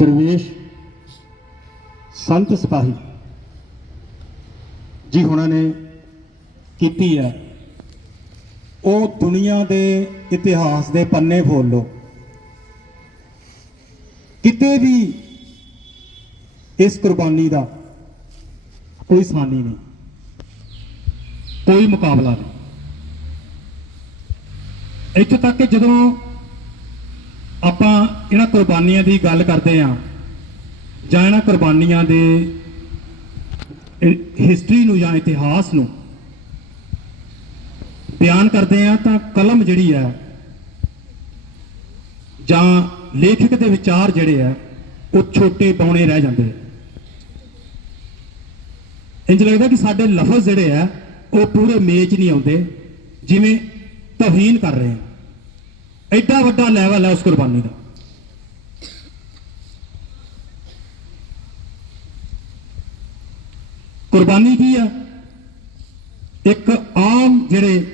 ਦਰਵੇਸ਼, ਸੰਤ ਸਿਪਾਹੀ। ਜੀ ਹੁਣਾਂ ਨੇ ਕੀਤੀ ਹੈ। ਉਹ ਦੁਨੀਆ ਦੇ ਇਤਿਹਾਸ ਦੇ ਪੰਨੇ ਫੋਲ ਲੋ ਕਿਤੇ ਵੀ ਇਸ ਕੁਰਬਾਨੀ ਦਾ ਕੋਈ ਸਾਨੀ ਨਹੀਂ। ਕੋਈ ਮੁਕਾਬਲਾ ਨਹੀਂ। ਇੱਥੇ ਤੱਕ ਕਿ ਜਦੋਂ ਆਪਾਂ ਇਹਨਾਂ ਕੁਰਬਾਨੀਆਂ ਦੀ ਗੱਲ ਕਰਦੇ ਆ ਜਾਂ ਇਹਨਾਂ ਕੁਰਬਾਨੀਆਂ ਦੇ ਹਿਸਟਰੀ ਨੂੰ ਜਾਂ ਇਤਿਹਾਸ ਨੂੰ ਬਿਆਨ ਕਰਦੇ ਆ ਤਾਂ ਕਲਮ ਜਿਹੜੀ ਹੈ ਜਾਂ ਲੇਖਕ ਦੇ ਵਿਚਾਰ ਜਿਹੜੇ ਆ ਉਹ ਛੋਟੇ ਪਾਉਣੇ ਰਹਿ ਜਾਂਦੇ ਆ। ਇੰਜ ਲੱਗਦਾ ਕਿ ਸਾਡੇ ਲਫ਼ਜ਼ ਜਿਹੜੇ ਆ ਉਹ ਪੂਰੇ ਮੇਚ ਨਹੀਂ ਆਉਂਦੇ, ਜਿਵੇਂ ਤਵਹੀਨ ਕਰ ਰਹੇ ਆ ਐਡਾ ਵੱਡਾ ਲੈਵਲ ਹੈ ਉਸ ਕੁਰਬਾਨੀ ਦਾ। ਕੁਰਬਾਨੀ ਕੀ ਆ ਇੱਕ ਆਮ ਜਿਹੜੇ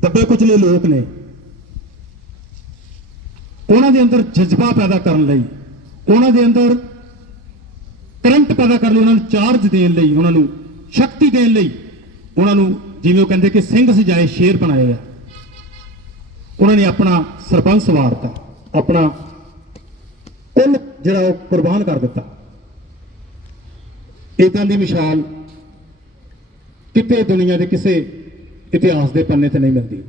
ਦੱਬੇ ਕੁਚਲੇ ਲੋਕ ਨੇ, ਉਹਨਾਂ ਦੇ ਅੰਦਰ ਜਜ਼ਬਾ ਪੈਦਾ ਕਰਨ ਲਈ, ਉਹਨਾਂ ਦੇ ਅੰਦਰ ਕਰੰਟ ਪੈਦਾ ਕਰਨ ਲਈ, ਉਹਨਾਂ ਨੂੰ ਚਾਰਜ ਦੇਣ ਲਈ, ਉਹਨਾਂ ਨੂੰ ਸ਼ਕਤੀ ਦੇਣ ਲਈ, ਉਹਨਾਂ ਨੂੰ ਜਿਵੇਂ ਉਹ ਕਹਿੰਦੇ ਕਿ ਸਿੰਘ ਸਜਾਏ ਸ਼ੇਰ ਬਣਾਏ ਆ। ਉਹਨਾਂ ਨੇ ਆਪਣਾ ਸਰਪੰਚ ਸਵਾਰਤਾ ਆਪਣਾ ਕੁੱਲ ਜਿਹੜਾ ਉਹ ਕੁਰਬਾਨ ਕਰ ਦਿੱਤਾ। ਇਦਾਂ ਦੀ ਮਿਸਾਲ ਕਿਤੇ ਦੁਨੀਆ ਦੇ ਕਿਸੇ ਇਤਿਹਾਸ ਦੇ ਪੰਨੇ ਤੇ ਨਹੀਂ ਮਿਲਦੀ।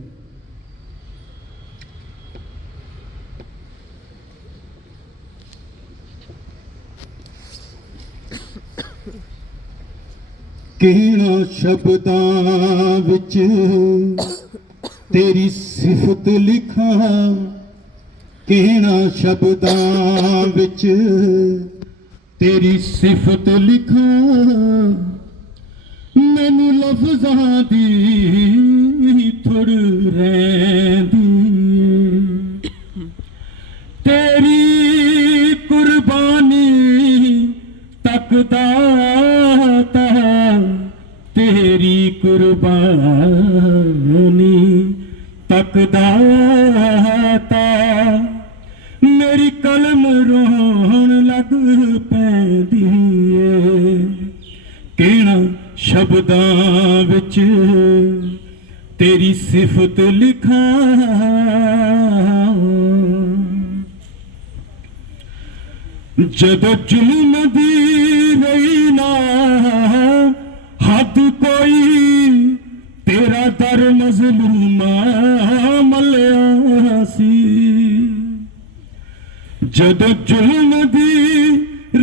ਕਿਹੜਾ ਸ਼ਬਦਾਂ ਵਿੱਚ ਤੇਰੀ ਸਿਫਤ ਲਿਖਾਂ ਕਿਹੜਾ ਸ਼ਬਦਾਂ ਵਿੱਚ? ਤੇਰੀ ਸਿਫਤ ਲਿਖਾਂ ਮੈਨੂੰ ਲਫ਼ਜ਼ਾਂ ਦੀ ਥੁੜ ਰਹਿੰਦੀ ਤੇਰੀ ਕੁਰਬਾਨੀ ਤੱਕਦਾ ਤਾ ਤੇਰੀ ਕੁਰਬਾਨੀ ਤੱਕਦਾ ਤਾ ਮੇਰੀ ਕਲਮ ਰੋਣ ਲੱਗ ਪੈਂਦੀ ਏ। ਕਿਹੜਾ ਸ਼ਬਦਾਂ ਵਿੱਚ ਤੇਰੀ ਸਿਫਤ ਲਿਖਾਂ। ਜਦੋਂ ਜ਼ੁਲਮ ਦੀ ਰਹੀ ਨਾ, ਹੱਦ ਕੋਈ ਤੇਰਾ ਦਰ ਮਲਿਆ ਸੀ। ਜਦੋਂ ਜ਼ੁਲਮ ਦੀ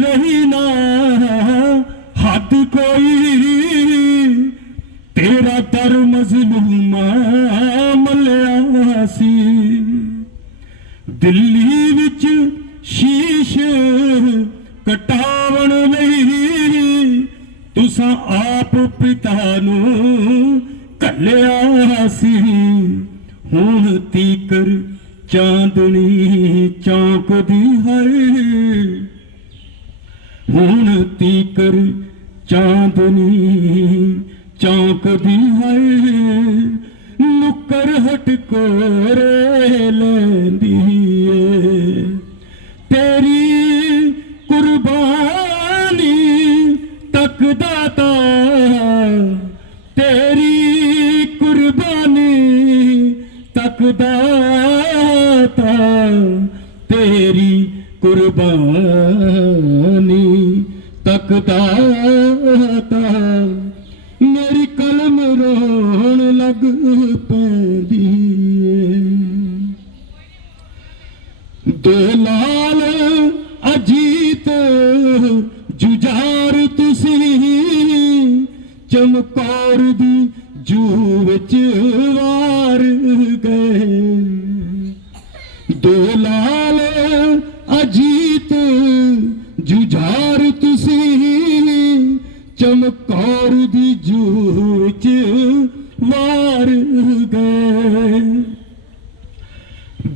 ਰਹੀ ਨਾ ਕੱਲਿਆ ਹੁਣ ਤੀਕਰ ਚਾਂਦਨੀ ਚੌਂਕਦੀ ਹੈ ਹੁਣ ਤੀਕਰ ਚਾਂਦਨੀ ਚੌਂਕਦੀ ਹੈ ਨੁੱਕਰ ਹਟ ਕੋਰੇ ਲੈਂਦੀ ਤੱਕਦਾ ਤੇਰੀ ਕੁਰਬਾਨੀ ਤੱਕਦਾ ਤਾ ਮੇਰੀ ਕਲਮ ਰੋਣ ਲੱਗ ਪੈਂਦੀ ਏ। ਲਾਲ ਅਜੀਤ ਜੁਝਾਰ ਤੁਸੀਂ, ਚਮਕੌਰ ਦੀ ਜੂ ਵਿੱਚ ਦੋ ਲਾਲ ਅਜੀਤ, ਜੁਝਾਰ ਤੁਸੀਂ ਚਮਕੌਰ ਦੀ ਜੂ ਵਿੱਚ ਵਾਰ ਗਏ।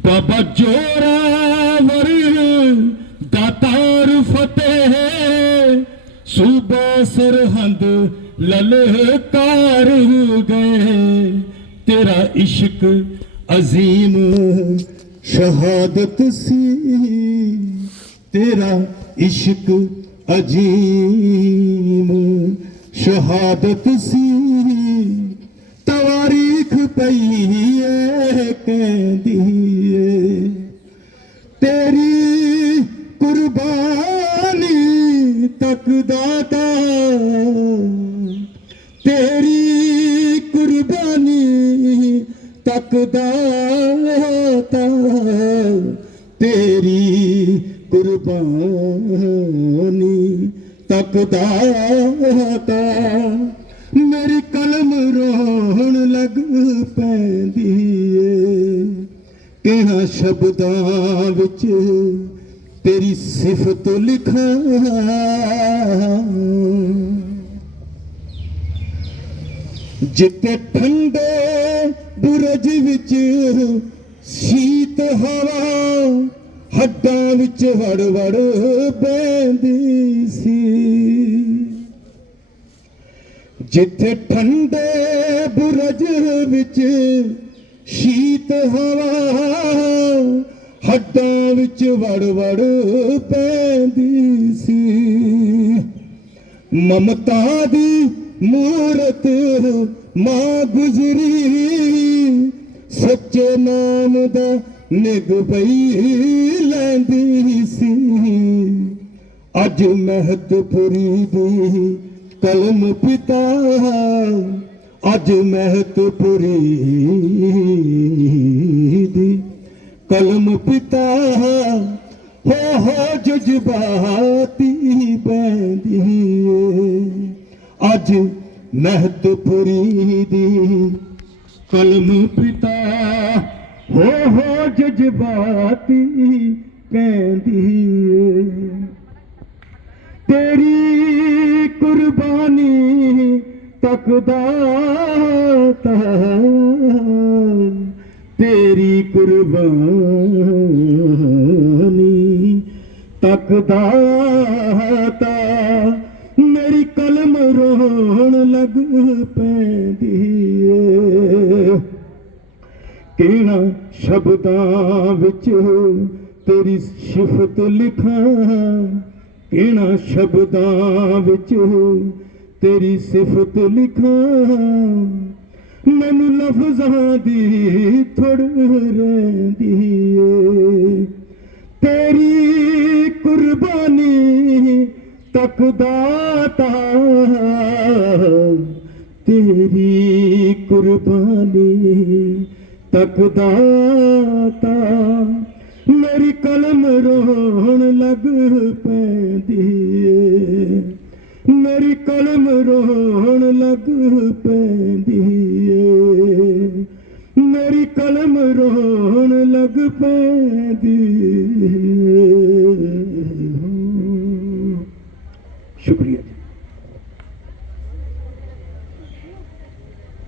ਬਾਬਾ ਜੋਰਾਵਰ, ਦਾਤਾਰ ਫਤਿਹ, ਸੂਬਾ ਸਰਹੰਦ ਲਲਕਾਰ ਗਏ। ਤੇਰਾ ਇਸ਼ਕ ਅਜ਼ੀਮ ਸ਼ਹਾਦਤ ਸੀ ਤੇਰਾ ਇਸ਼ਕ ਅਜੀਮ ਸ਼ਹਾਦਤ ਸੀ ਤਵਾਰੀਖ ਪਈ ਏ ਕਹਿੰਦੀ ਏ ਤੇਰੀ ਕੁਰਬਾਨੀ ਤੱਕ ਦਾਤਾ ਤੇਰੀ ਕੁਰਬਾਨੀ ਤੱਕ ਦਾਤਾ ਤੇਰੀ ਕੁਰਬਾਨੀ ਤੱਕ ਦਾਤਾ ਮੇਰੀ ਕਲਮ ਰੋਣ ਲੱਗ ਪੈਂਦੀ ਏ। ਕਿਹਾ ਸ਼ਬਦਾਂ ਵਿੱਚ ਤੇਰੀ ਸਿਫਤ ਲਿਖਾਂ। ਜਿੱਤੇ ਠੰਡੇ ਬੁਰਜ ਵਿੱਚ ਸ਼ੀਤ ਹਵਾ ਹੱਡਾਂ ਵਿੱਚ ਵੜ ਵੜ ਬੈਂਦੀ ਸੀ। ਜਿੱਥੇ ਠੰਡੇ ਬੁਰਜ ਵਿੱਚ ਸ਼ੀਤ ਹਵਾ ਹੱਡਾਂ ਵਿੱਚ ਵੜ ਵੜ ਪੈਂਦੀ ਸੀ। ਮਮਤਾ ਦੀ ਮੂਰਤ ਮਾਂ ਗੁਜਰੀ ਸੱਚੇ ਨਾਮ ਦਾ ਨਿਗ ਪਈ ਲੈਂਦੀ ਸੀ। ਅੱਜ ਮਹਤਪੁਰੀ ਦੀ ਕਲਮ ਪਿਤਾ ਅੱਜ ਮਹਤਪੁਰੀ ਦੀ ਕਲਮ ਪਿਤਾ ਹੋ। ਹੋ ਜਜ਼ਬਾਤੀ ਬੈਂਦੀ ਏ। ਅੱਜ ਮਹਤਪੁਰੀ ਦੀ ਕਲਮ ਪਿਤਾ ਹੋ ਹੋ ਜਜ਼ਬਾਤੀ ਕਹਿੰਦੀ ਏ। ਤੇਰੀ ਕੁਰਬਾਨੀ ਤੱਕਦਾ ਤੇਰੀ ਕੁਰਬਾਨੀ ਤੱਕਦਾ ਮੇਰੀ ਕਲਮ ਰੋਣ ਸ਼ਬਦਾਂ ਵਿੱਚ ਤੇਰੀ ਸਿਫਤ ਲਿਖਾਂ ਕਿਹੜਾ ਸ਼ਬਦਾਂ ਵਿੱਚ ਤੇਰੀ ਸਿਫਤ ਲਿਖਾਂ ਮੈਨੂੰ ਲਫ਼ਜ਼ਾਂ ਦੀ ਥੋੜ ਰਹਿੰਦੀ ਏ ਤੇਰੀ ਕੁਰਬਾਨੀ ਤੱਕਦਾ ਤਾ ਤੇਰੀ ਕੁਰਬਾਨੀ ਤੱਕਦਾ ਤਾ ਮੇਰੀ ਕਲਮ ਰੋਣ ਲੱਗ ਪੈਂਦੀ ਏ। ਮੇਰੀ ਕਲਮ ਰੋਣ ਲੱਗ ਪੈਂਦੀ